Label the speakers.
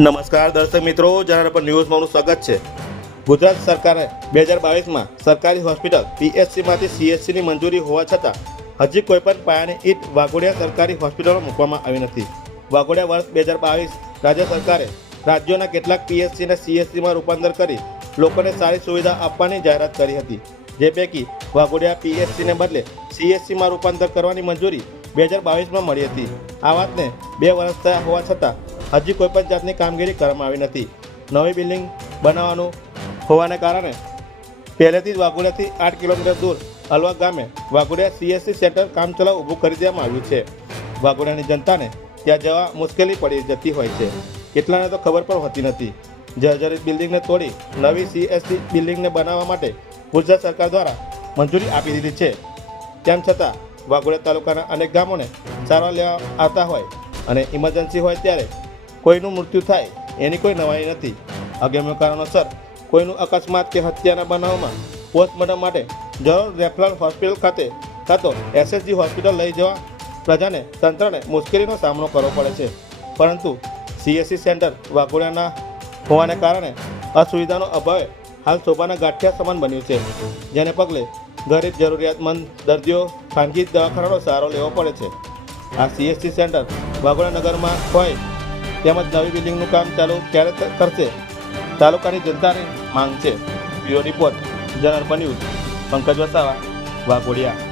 Speaker 1: નમસ્કાર દર્શક મિત્રો જનાર પર ન્યૂઝમાં આપનું સ્વાગત છે. ગુજરાત સરકારે બે હજાર બાવીસમાં સરકારી હોસ્પિટલ પીએચસીમાંથી સીએચસીની મંજૂરી હોવા છતાં હજી કોઈપણ પાયાની ઈટ વાઘોડિયા સરકારી હોસ્પિટલમાં મૂકવામાં આવી નથી. વાઘોડિયા વર્ષ બે હજાર બાવીસ રાજ્ય સરકારે રાજ્યોના કેટલાક પીએચસીને સીએચસીમાં રૂપાંતર કરી લોકોને સારી સુવિધા આપવાની જાહેરાત કરી હતી. જે પૈકી વાઘોડિયા પીએચસીને બદલે સીએચસીમાં રૂપાંતર કરવાની મંજૂરી બે હજાર બાવીસમાં મળી હતી. આ વાતને બે વર્ષ થયા હોવા છતાં હજી કોઈપણ જાતની કામગીરી કરવામાં આવી નથી. નવી બિલ્ડિંગ બનાવવાનું હોવાને કારણે પહેલેથી જ વાઘોડિયાથી આઠ કિલોમીટર દૂર અલવા ગામે વાઘોડિયા સીએસસી સેન્ટર કામચલાઉ ઊભું કરી દેવામાં આવ્યું છે. વાઘોડિયાની જનતાને ત્યાં જવા મુશ્કેલી પડી જતી હોય છે. કેટલાને તો ખબર પણ હોતી નથી. જર્જરિત બિલ્ડિંગને તોડી નવી સીએસસી બિલ્ડિંગને બનાવવા માટે ગુજરાત સરકાર દ્વારા મંજૂરી આપી દીધી છે. તેમ છતાં વાઘોડિયા તાલુકાના અનેક ગામોને સારવાર લેવા આવતા હોય અને ઇમરજન્સી હોય ત્યારે કોઈનું મૃત્યુ થાય, એની કોઈ નવાઈ નથી. અગમ્ય કારણોસર કોઈનું અકસ્માત કે હત્યાના બનાવમાં પોસ્ટમોર્ટમ માટે જરૂર રેફરલ હોસ્પિટલ ખાતે કાં તો એસએસજી હોસ્પિટલ લઈ જવા પ્રજાને તંત્રને મુશ્કેલીનો સામનો કરવો પડે છે. પરંતુ સીએસસી સેન્ટર વાઘોડિયાના હોવાને કારણે અસુવિધાનો અભાવે હાલ શોભાના ગાંઠિયા સમાન બન્યું છે, જેને પગલે ગરીબ, જરૂરિયાતમંદ દર્દીઓ ખાનગી દવાખાનાનો સહારો લેવો પડે છે. આ સીએસસી સેન્ટર વાઘોડા નગરમાં હોય તેમજ નવી બિલ્ડિંગનું કામ ચાલુ ક્યારે કરશે તાલુકાની જનતાની માંગ છે. Bureau report, general news Pankaj Vasava, Waghodia.